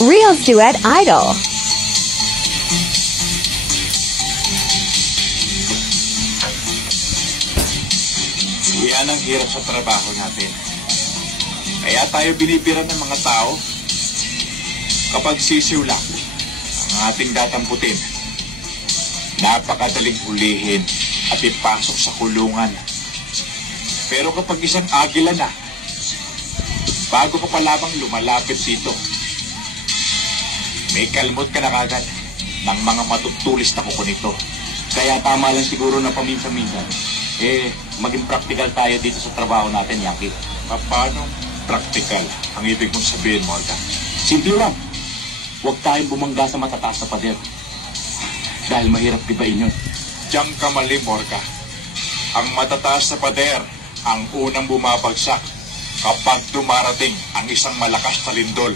Real Duet Idol. Yan ang hirap sa trabaho natin. Kaya tayo binibiran ng mga tao kapag sisiw lang ang ating datamputin. Napakadaling hulihin at ipasok sa kulungan. Pero kapag isang agila na, bago ka pa lamang lumalapit dito, may kalmot ka na kagad ng mga matutulis na kuko nito. Kaya tama lang siguro na paminsan-minsan, maging practical tayo dito sa trabaho natin, Yankee. Paano practical ang ibig mong sabihin, Morgan? Simple lang. Huwag tayong bumangga sa matataas na pader. Dahil mahirap dibain yun. Diyan ka mali, Morga. Ang matataas na pader ang unang bumabagsak kapag dumarating ang isang malakas na lindol.